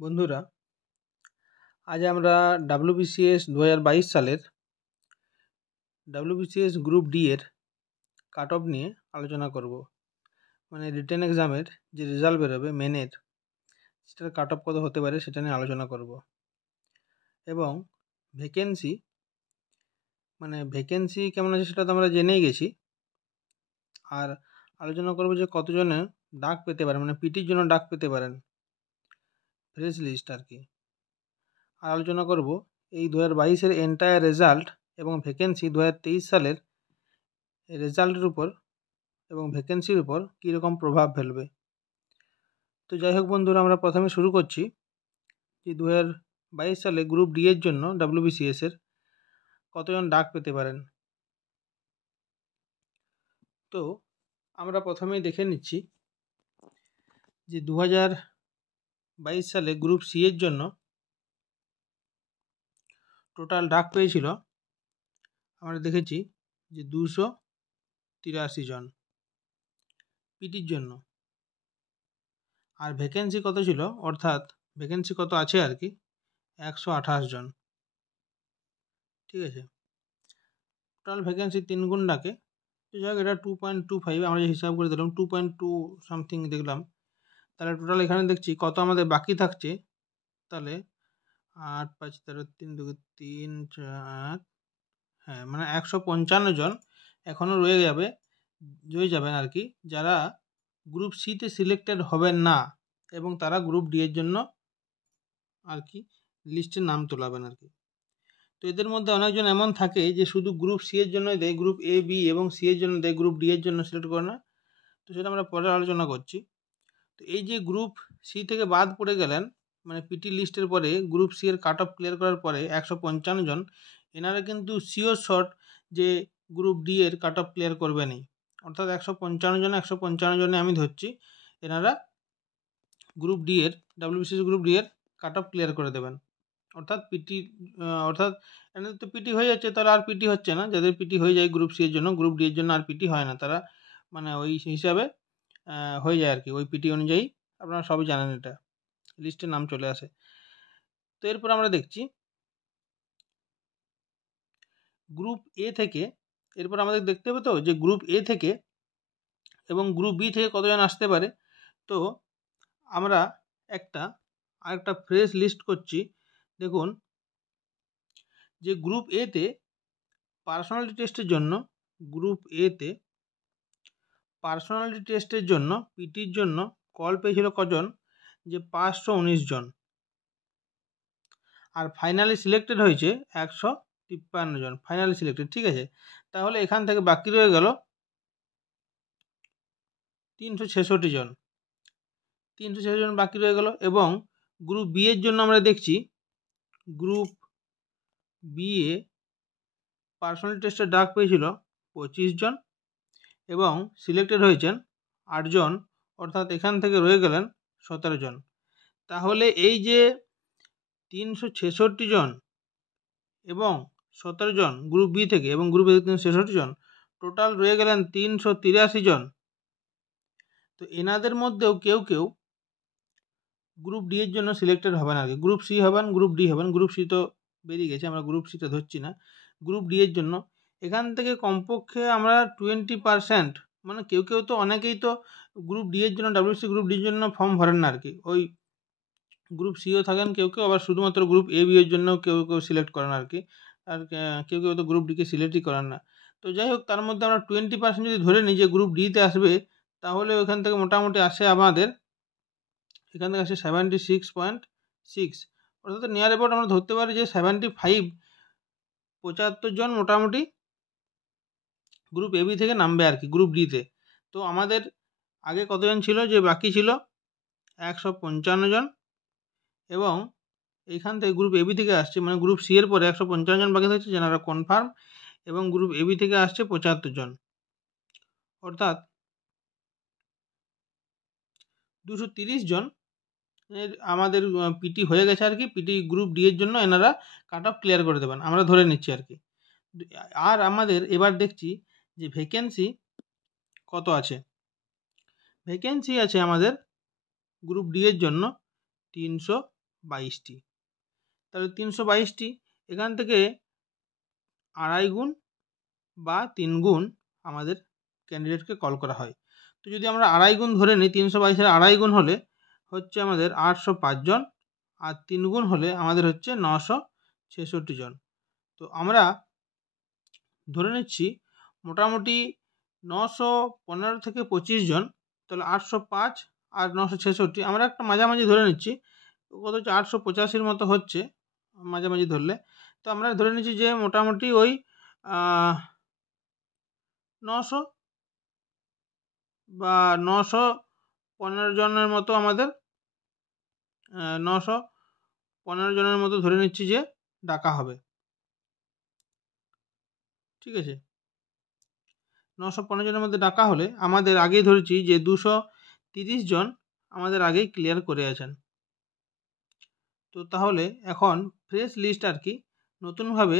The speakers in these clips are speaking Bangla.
বন্ধুরা, আজ আমরা WBCS 2022 সালের WBCS গ্রুপ ডি এর কাট অফ নিয়ে আলোচনা করব। মানে রিটেন এক্সামের যে রেজাল্ট বেরোবে মেনের, সেটার কাট অফ কত হতে পারে সেটা নিয়ে আলোচনা করব। এবং ভ্যাকেন্সি কেমন আছে সেটা তো আমরা জেনেই গেছি। আর আলোচনা করব যে কতজনে ডাক পেতে পারে, মানে পিটির জন্য ডাক পেতে পারেন, ফ্রেশ লিস্ট আর কি। আর আলোচনা করব এই 2022-এর এন্টায়ার রেজাল্ট এবং ভ্যাকেন্সি 2023 সালের রেজাল্টের উপর এবং ভ্যাকেন্সির উপর কীরকম প্রভাব ফেলবে। তো যাই হোক বন্ধুরা, আমরা প্রথমে শুরু করছি যে 2022 সালে গ্রুপ ডি এর জন্য WBCS-এর কতজন ডাক পেতে পারেন। তো আমরা প্রথমেই দেখে নিচ্ছি যে 2022 সালে গ্রুপ সি এর জন্য টোটাল ডাক পেয়েছিল, আমরা দেখেছি যে 283 জন পিটির জন্য। আর ভ্যাকেন্সি কত ছিল, অর্থাৎ ভ্যাকেন্সি কত আছে আর কি, 128 জন। ঠিক আছে, টোটাল ভ্যাকেন্সি 3 গুণ ডাকে। তো যাই হোক, এটা 2.25 আমরা যে হিসাব করে দিলাম 2.2 সামথিং দেখলাম। তাহলে টোটাল এখানে দেখছি কত আমাদের বাকি থাকছে। তাহলে 8 5 13 3 2 3 4, হ্যাঁ, মানে 155 জন এখনও রয়ে যাবেন আর কি, যারা গ্রুপ সিতে সিলেক্টেড হবেন না এবং তারা গ্রুপ ডি এর জন্য আর কি লিস্টে নাম তোলাবেন আর কি। তো এদের মধ্যে অনেকজন এমন থাকে যে শুধু গ্রুপ সি এর জন্য দেয়, গ্রুপ এ বি এবং সি এর জন্য দেয়, গ্রুপ ডি এর জন্য সিলেক্ট করে না। তো সেটা আমরা পরে আলোচনা করছি। তো এই যে গ্রুপ সি থেকে বাদ পড়ে গেলেন, মানে পিটি লিস্টের পরে গ্রুপ সি এর কাট অফ ক্লিয়ার করার পরে 155 জন, এনারা কিন্তু সিওর শট যে গ্রুপ ডি এর কাট অফ ক্লিয়ার করবেনই। অর্থাৎ 155 জনে আমি ধরছি এনারা গ্রুপ ডি এর WBCS গ্রুপ ডি এর কাট অফ ক্লিয়ার করে দেবেন। অর্থাৎ এনাদের তো পিটি হয়ে যাচ্ছে, তাহলে আর পিটি হচ্ছে না। যাদের পিটি হয়ে যায় গ্রুপ সি এর জন্য, গ্রুপ ডি এর জন্য আর পিটি হয় না। তারা মানে ওই হিসাবে হয়ে যায় আর কি, ওই পিটি অনুযায়ী। আপনারা সবই জানেন, এটা লিস্টে নাম চলে আসে। তো এরপর আমরা দেখছি গ্রুপ এ থেকে, এরপর আমাদের দেখতে হবে তো যে গ্রুপ এ থেকে এবং গ্রুপ বি থেকে কতজন আসতে পারে। তো আমরা আরেকটা ফ্রেশ লিস্ট করছি। দেখুন যে গ্রুপ এতে পার্সোনালিটি টেস্টের জন্য পিটির জন্য কল পেয়েছিল কজন, যে 519 জন। আর ফাইনালি সিলেক্টেড হয়েছে 153 জন ফাইনালি সিলেক্টেড। ঠিক আছে, তাহলে এখান থেকে বাকি রয়ে গেল 366 জন বাকি রয়ে গেল। এবং গ্রুপ বি এর জন্য আমরা দেখছি গ্রুপ বি এ পার্সোনালিটি টেস্টের ডাক পেয়েছিল 25 জন এবং সিলেক্টেড হয়েছেন 8 জন, অর্থাৎ এখান থেকে রয়ে গেলেন 17 জন। তাহলে এই যে 366 জন এবং 17 জন গ্রুপ বি থেকে, এবং গ্রুপ এ 366 জন, টোটাল রয়ে গেলেন 383 জন। তো এনাদের মধ্যেও কেউ গ্রুপ ডি এর জন্য সিলেক্টেড হবেন আর কি, গ্রুপ সি হবেন, গ্রুপ ডি হবেন। গ্রুপ সি তো বেরিয়ে গেছে, আমরা গ্রুপ সিটা ধরছি না। গ্রুপ ডি এর জন্য এখান থেকে কমপক্ষে আমরা 20%, মানে কেউ তো অনেকেই তো গ্রুপ ডি এর জন্য, WBCS গ্রুপ ডির জন্য ফর্ম ভরেন না আর কি, ওই গ্রুপ সিও থাকেন কেউ, আবার শুধুমাত্র গ্রুপ এ বি এর জন্য কেউ সিলেক্ট করেন আর কি। আর কেউ তো গ্রুপ ডিকে সিলেক্টই করেন না। তো যাই হোক, তার মধ্যে আমরা 20% যদি ধরে নিই যে গ্রুপ ডিতে আসবে, তাহলে ওখান থেকে মোটামুটি আসে আমাদের, এখান থেকে আসে 76.6, অর্থাৎ নিয়ার অ্যাবাউট আমরা ধরতে পারি যে 75 জন মোটামুটি গ্রুপ এবি থেকে নামবে আর কি গ্রুপ ডিতে। তো আমাদের আগে কতজন ছিল, যে বাকি ছিল 155 জন, এবং এইখান থেকে গ্রুপ এবি থেকে আসছে, মানে গ্রুপ সি এর পরে 155 জন বাকি থাকছে যারা কনফার্ম, এবং গ্রুপ এবি থেকে আসছে 75 জন, অর্থাৎ 230 জন আমাদের পিটি হয়ে গেছে আর কি। পিটি গ্রুপ ডি এর জন্য এনারা কাট অফ ক্লিয়ার করে দেবেন, আমরা ধরে নিচ্ছি আর কি। আর আমাদের এবার দেখছি যে ভ্যাকেন্সি কত আছে। ভ্যাকেন্সি আছে আমাদের গ্রুপ ডি এর জন্য 22টি। তাহলে 322টি, এখান থেকে 2.5 গুণ বা 3 গুণ আমাদের ক্যান্ডিডেটকে কল করা হয়। তো যদি আমরা 2.5 গুণ ধরে নিই, 322-এর 2.5 গুণ হলে হচ্ছে আমাদের 805 জন, আর 3 গুণ হলে আমাদের হচ্ছে 966 জন। তো আমরা ধরে নিচ্ছি মোটামুটি 915 থেকে 25 জন, তাহলে 805 আর 966 আমরা একটা মাঝামাঝি ধরে নিচ্ছি, কত হচ্ছে 885-র মতো হচ্ছে মাঝামাঝি ধরলে। তো আমরা ধরে নিচ্ছি যে মোটামুটি ওই 900 বা 915 জনের মতো আমাদের 915 জনের মতো ধরে নিচ্ছি যে ডাকা হবে। ঠিক আছে, 915 জনের মধ্যে ডাকা হলে আমাদের আগেই ধরেছি যে 230 জন আমাদের আগেই ক্লিয়ার করে আছেন। তো তাহলে এখন ফ্রেশ লিস্ট আর কি, নতুনভাবে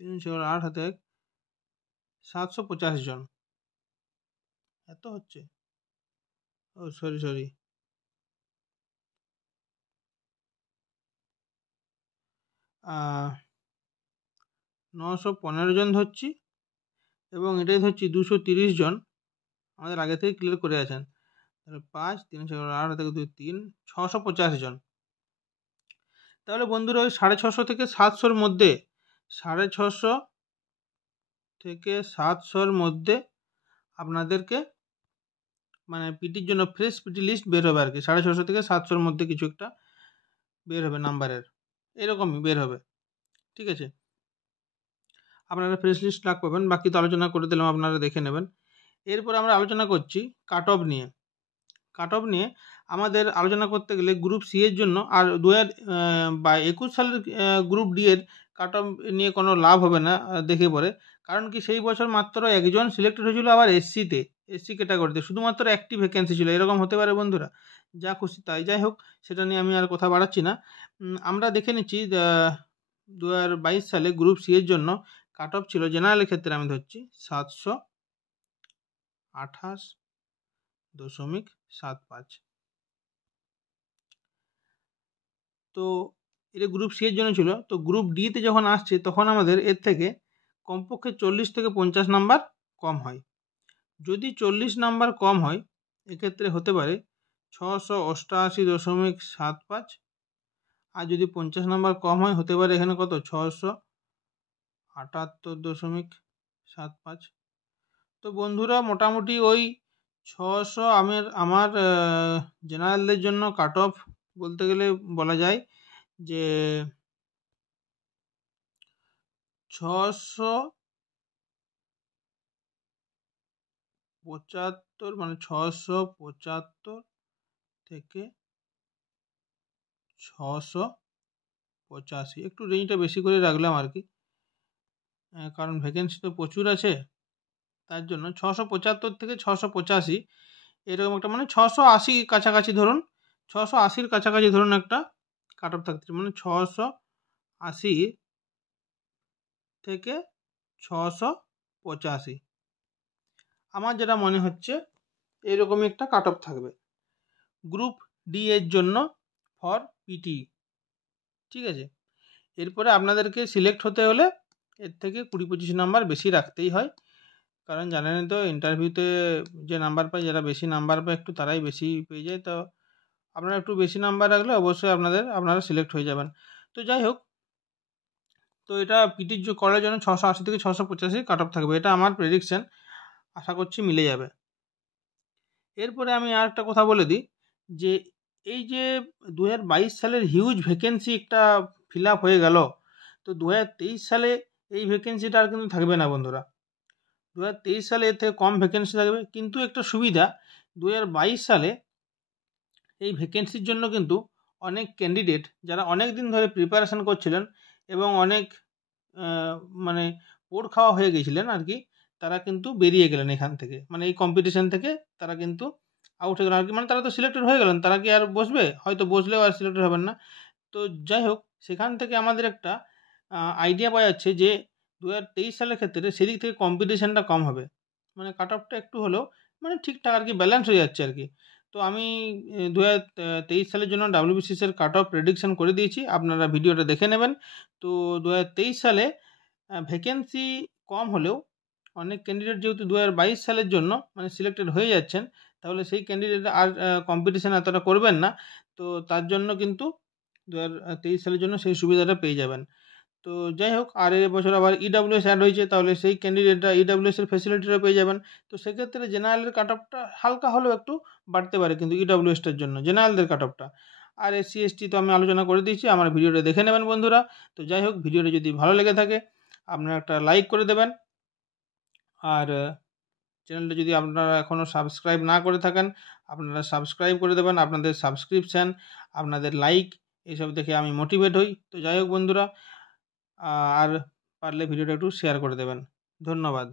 308 হাতে 785 জন এত হচ্ছে, ও সরি 915 জন ধরছি, এবং এটাই ধরছি 230 জন আমাদের আগে থেকে ক্লিয়ার করে আছেন। তাহলে 5 308 থেকে 2 3 685 জন। তাহলে বন্ধুরা ওই 650 থেকে 700-র মধ্যে, 650 থেকে 700-র মধ্যে আপনাদেরকে মানে পিটির জন্য ফ্রেশ পিটি লিস্ট বের হবে আর কি। 650 থেকে 700-র মধ্যে কিছু একটা বের হবে নাম্বারের, এরকমই বের হবে। ঠিক আছে, আপনারা ফ্রেশ লিস্ট লাগ পাবেন, বাকি তো আলোচনা করে দিলাম, আপনারা দেখে নেবেন। এরপর আমরা আলোচনা করছি কাট অফ নিয়ে। কাট অফ নিয়ে আমাদের আলোচনা করতে গেলে গ্রুপ সি এর জন্য আর 2021 সালের গ্রুপ ডি এর কাট অফ নিয়ে কোনো লাভ হবে না দেখে পরে, কারণ কি সেই বছর মাত্র একজন সিলেক্টেড হয়েছিল, আবার এসসি ক্যাটাগরিতে শুধুমাত্র একটি ভ্যাকেন্সি ছিল, এরকম হতে পারে বন্ধুরা, যা খুশি তাই। যাই হোক, সেটা নিয়ে আমি আর কথা বাড়াচ্ছি না। আমরা দেখে নিচ্ছি 2022 সালে গ্রুপ সি এর জন্য কাট অফ ছিল জেনারেলের ক্ষেত্রে আমি ধরছি 728.75। তো এটা গ্রুপ সি এর জন্য ছিল। তো গ্রুপ ডিতে যখন আসছে তখন আমাদের এর থেকে কমপক্ষে 40 থেকে 50 নাম্বার কম হয়। যদি 40 নাম্বার কম হয় এক্ষেত্রে হতে পারে 688.75, আর যদি 50 নাম্বার কম হয় হতে পারে এখানে কত 678.75। তো বন্ধুরা মোটামুটি ওই 600 আমার জেনারেলদের জন্য কাট অফ বলতে গেলে বলা যায় যে 675, মানে 675 থেকে 685, একটু রেঞ্জটা বেশি করে রাখলাম আর কি, কারণ ভ্যাকেন্সি তো প্রচুর আছে, তার জন্য 675 থেকে 685 এরকম একটা, মানে 680 কাছাকাছি ধরুন, 680-র কাছাকাছি ধরুন একটা কাট অফ থাকতে, মানে 680 থেকে 685 আমার যেটা মনে হচ্ছে এরকমই একটা কাট অফ থাকবে গ্রুপ ডি এর জন্য ফর পিটি। ঠিক আছে, এরপরে আপনাদেরকে সিলেক্ট হতে হলে এর থেকে 20-25 নাম্বার বেশি রাখতেই হয়, কারণ জানেন তো ইন্টারভিউতে যে নাম্বার পায়, যারা বেশি নাম্বার পায় একটু তারাই বেশি পেয়ে যায়। তো আপনারা একটু বেশি নাম্বার রাখলে অবশ্যই আপনারা সিলেক্ট হয়ে যাবেন। তো যাই হোক, তো এটা পিটির করার জন্য 680 থেকে 685 কাট অফ থাকবে, এটা আমার প্রেডিকশন, আশা করছি মিলে যাবে। এরপরে আমি আর একটা কথা বলে দিই যে এই যে 2022 সালের হিউজ ভ্যাকেন্সি একটা ফিল আপ হয়ে গেল, তো 2023 সালে এই ভ্যাকেন্সিটা আর কিন্তু থাকবে না বন্ধুরা। 2023 সালে এর থেকে কম ভ্যাকেন্সি থাকবে, কিন্তু একটা সুবিধা 2022 সালে এই ভ্যাকেন্সির জন্য কিন্তু অনেক ক্যান্ডিডেট যারা অনেক দিন ধরে প্রিপারেশান করছিলেন এবং অনেক মানে পোড় খাওয়া হয়ে গেছিলেন আর কি, তারা কিন্তু বেরিয়ে গেলেন এখান থেকে, মানে এই কম্পিটিশান থেকে তারা কিন্তু আউট হয়ে গেলেন আর কি, মানে তারা তো সিলেক্টেড হয়ে গেলেন, তারা কি আর বসবে? হয়তো বসলেও আর সিলেক্টেড হবেন না। তো যাই হোক, সেখান থেকে আমাদের একটা আইডিয়া পাওয়া যাচ্ছে যে 2023 সালের ক্ষেত্রে সেদিক থেকে কম্পিটিশানটা কম হবে, মানে কাট অফটা একটু হলেও মানে ঠিকঠাক আর কি ব্যালেন্স হয়ে যাচ্ছে আর কি। তো আমি 2023 সালের জন্য WBCS-এর কাট অফ প্রেডিকশন করে দিয়েছি, আপনারা ভিডিওটা দেখে নেবেন। তো 2023 সালে ভ্যাকেন্সি কম হলেও অনেক ক্যান্ডিডেট যেহেতু 2022 সালের জন্য মানে সিলেক্টেড হয়ে যাচ্ছেন, তাহলে সেই ক্যান্ডিডেট আর কম্পিটিশান এতটা করবেন না। তো তার জন্য কিন্তু 2023 সালের জন্য সেই সুবিধাটা পেয়ে যাবেন। তো যাই হোক, আর এবছর আবার EWS অ্যাড হয়েছে, তাহলে সেই ক্যান্ডিডেটরা EWS-এর ফ্যাসিলিটিটা পেয়ে যাবেন। তো সেক্ষেত্রে জেনারেলের কাট অফটা হালকা হলেও একটু বাড়তে পারে কিন্তু EWS-টার জন্য, জেনারেলদের কাট অফটা। আর SC ST তো আমি আলোচনা করে দিয়েছি, আমার ভিডিওটা দেখে নেবেন বন্ধুরা। তো যাই হোক, ভিডিওটা যদি ভালো লেগে থাকে আপনারা একটা লাইক করে দেবেন। আর চ্যানেলটা যদি আপনারা এখনও সাবস্ক্রাইব না করে থাকেন, আপনারা সাবস্ক্রাইব করে দেবেন। আপনাদের সাবস্ক্রিপশান, আপনাদের লাইক, এইসব দেখে আমি মোটিভেট হই। তো যাই হোক বন্ধুরা, আর পারলে ভিডিওটা একটু শেয়ার করে দেবেন। ধন্যবাদ।